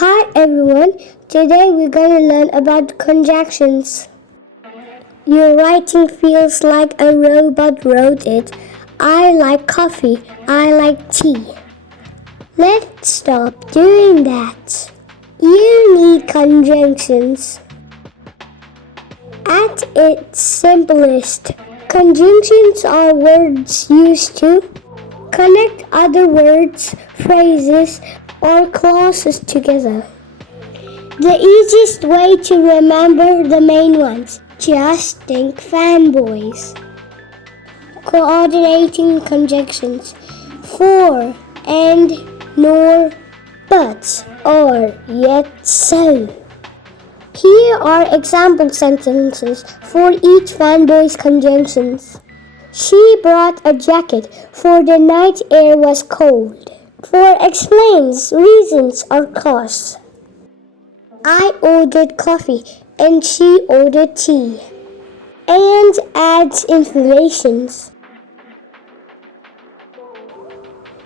Hi everyone, today we're going to learn about conjunctions. Your writing feels like a robot wrote it. I like coffee, I like tea. Let's stop doing that. You need conjunctions. At its simplest, conjunctions are words used to connect other words, phrases, or clauses together. The easiest way to remember the main ones, just think fanboys. Coordinating conjunctions, for, and, nor, but, or, yet, so. Here are example sentences for each fanboy's conjunctions. She brought a jacket, for the night air was cold. For explains reasons or cause. I ordered coffee and she ordered tea. And adds informations.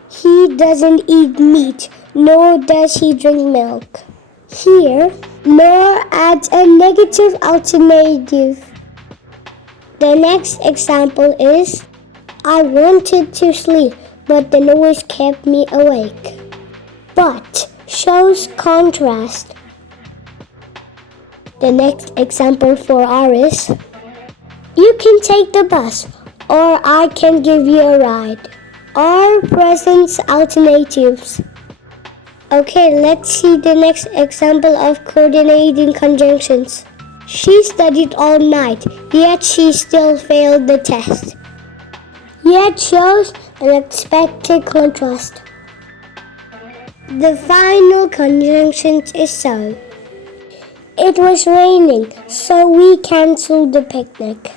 He doesn't eat meat, nor does he drink milk. Here, nor adds a negative alternative. The next example is, I wanted to sleep, but the noise kept me awake. But shows contrast. The next example for R is, you can take the bus, or I can give you a ride. Are present alternatives. Okay, let's see the next example of coordinating conjunctions. She studied all night, yet she still failed the test. Yet shows an expected contrast. The final conjunction is so. It was raining, so we canceled the picnic.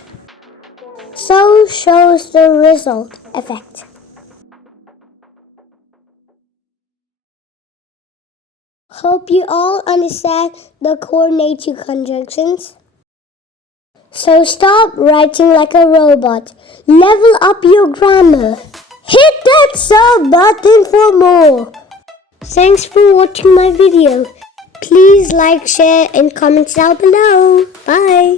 So shows the result effect. Hope you all understand the coordinating conjunctions. So stop writing like a robot. Level up your grammar. Hit that sub button for more. Thanks for watching my video. Please like, share, and comment down below. Bye.